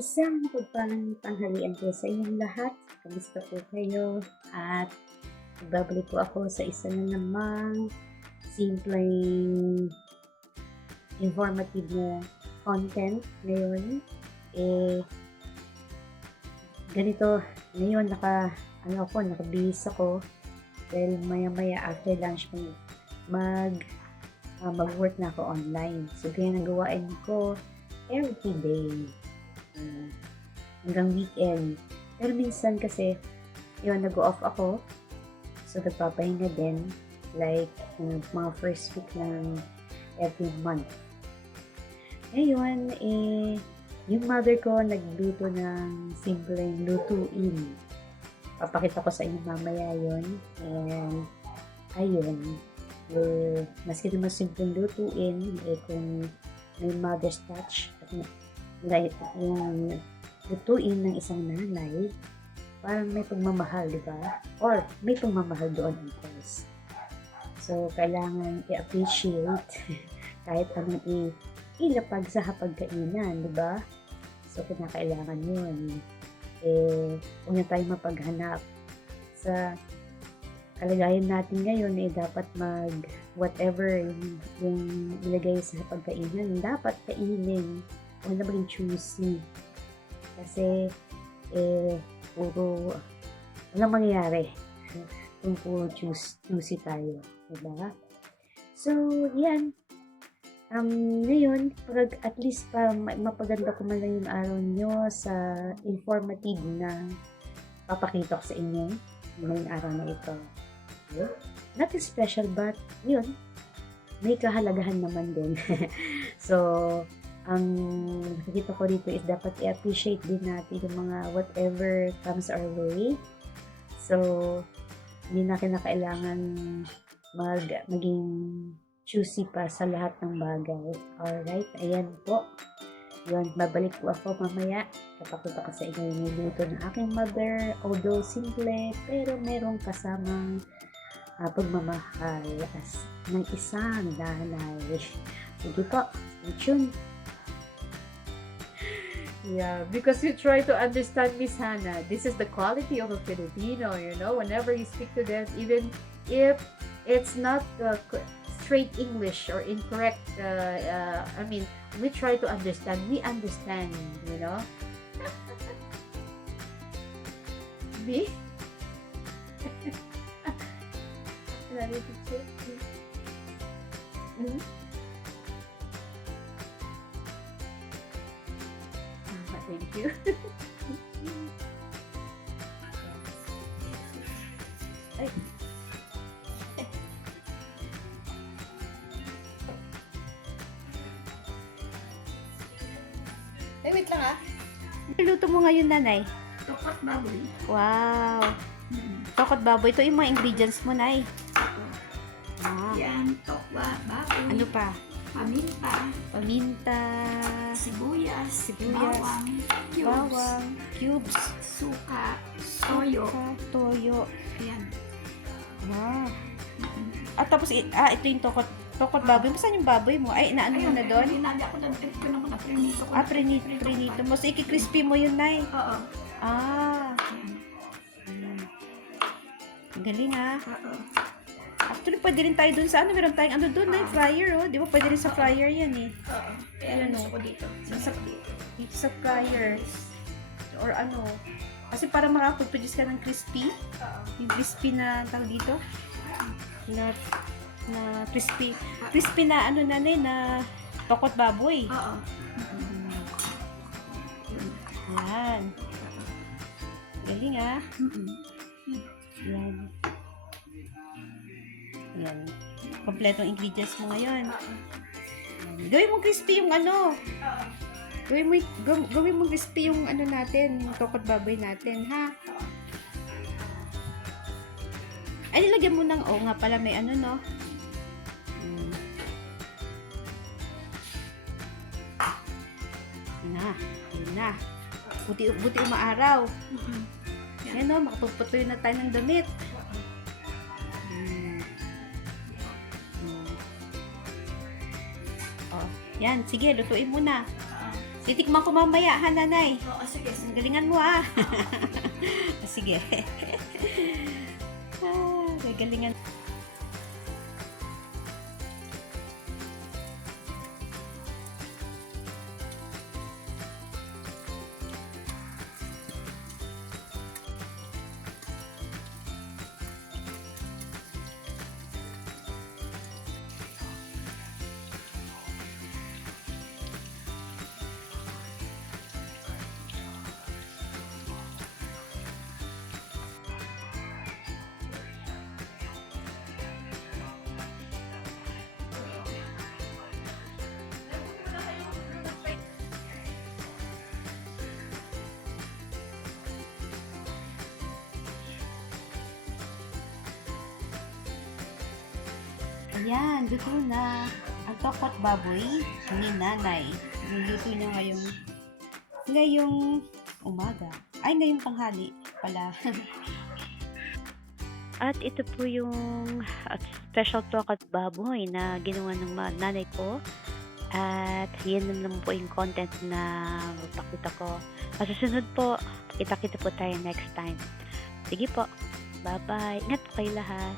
Isang mapagpalang tanghalian po sa inyong lahat. Kamusta po kayo? At nagbabalik po ako sa isa na namang simpleng informative na content ngayon. Ganito, ngayon nakabihis ako dahil maya-maya after lunch mag-work na ako online. So, kaya nagawain ko every day. Hanggang weekend. Pero minsan kasi, yun, nag-off ako. So, nagpapahinga din. Like, mga first week ng every month. Ngayon, yung mother ko nagluto ng simpleng lutuin. Papakita ko sa inyo mamaya yun. And, ayun. Maski naman simpleng lutuin, kung may mother's touch, at yung lutuin ng isang nanay, parang may pagmamahal, di ba? Or may pagmamahal doon, of course. So, kailangan i-appreciate kahit anong ilapag sa hapagkainan, di ba? So, kinakailangan yun. Huwag na tayo mapaghanap sa kalagayan natin ngayon, dapat whatever yung ilagay sa hapagkainan, dapat kainin. Huwag na maging choosy. Kasi, walang mangyayari kung puro choosy tayo. Diba? So, yan. Ngayon, at least mapaganda ko man lang yung araw nyo sa informative na papakita ko sa inyo ngayong araw na ito. Okay? Nothing special, but yun, may kahalagahan naman din. So, ang nakikita ko dito is dapat i-appreciate din natin yung mga whatever comes our way. So, hindi na kinakailangan maging choosy pa sa lahat ng bagay. Alright, ayan po. Yun, babalik po ako mamaya. Kapakita ko sa inyo yung niluto ng aking mother. Although simple, pero merong kasamang pagmamahal ng isang nanay. Sige po, stay tuned. Yeah, because you try to understand Miss Hannah. This is the quality of a Filipino, whenever you speak to them, even if it's not straight English or incorrect, we try to understand. We understand, Me? Thank you. Ay. Wait lang ah. Niluto mo ngayon, nanay? Tokot baboy. Wow! Tokot baboy. Ito yung mga ingredients mo, nay. Yan, tokwa, baboy. Ano pa? Paminta, Sibuyas, bawang, cubes, suka, toyo. toyo. Ayan. Wow. At tapos, ito yung tokot baboy. Saan yung baboy mo? Ay, naano mo na doon? Hinali ako ng trip ko na muna. Prinito ko. Prinito mo. So, iki-crispy mo yun, nay. Oo. Ang galing, Oo. Actually, pwede rin tayo dun sa meron tayong doon, na fryer, Di ba? Pwede rin sa fryer yan, Oo. Ayan, gusto ko dito. Dito sa fryer. Or kasi para makapag-produce ka ng crispy. Oo. Yung crispy na, tawag dito? Na crispy. Crispy na, nanay, na tokot baboy. Oo. Yan. Galing, Yan. Yan. Kompletong ingredients mo ngayon. Yan. Gawin mo crispy yung Gawin mo crispy yung natin, yung tokot baboy natin, ha? Ay, nilagyan mo ng, nga pala, may no? Ayun na. Buti umaaraw. Yan, makapagpatuloy na tayo ng damit. Yan, sige, lutuin mo na. Titikman ko mamaya, ha, nanay? Oo, sige. Ang galingan mo, ah. Sige. Gagalingan. Ayan, luto na. Ang tokwa't baboy ni nanay. Niluto niya ngayong umaga. Ay, ngayong tanghali pala. At ito po yung special tokwa't baboy na ginawa ng nanay ko. At yan naman po yung content na pakita ko. Masusunod po, kita-kita po tayo next time. Sige po, bye-bye. Ingat po kayo lahat.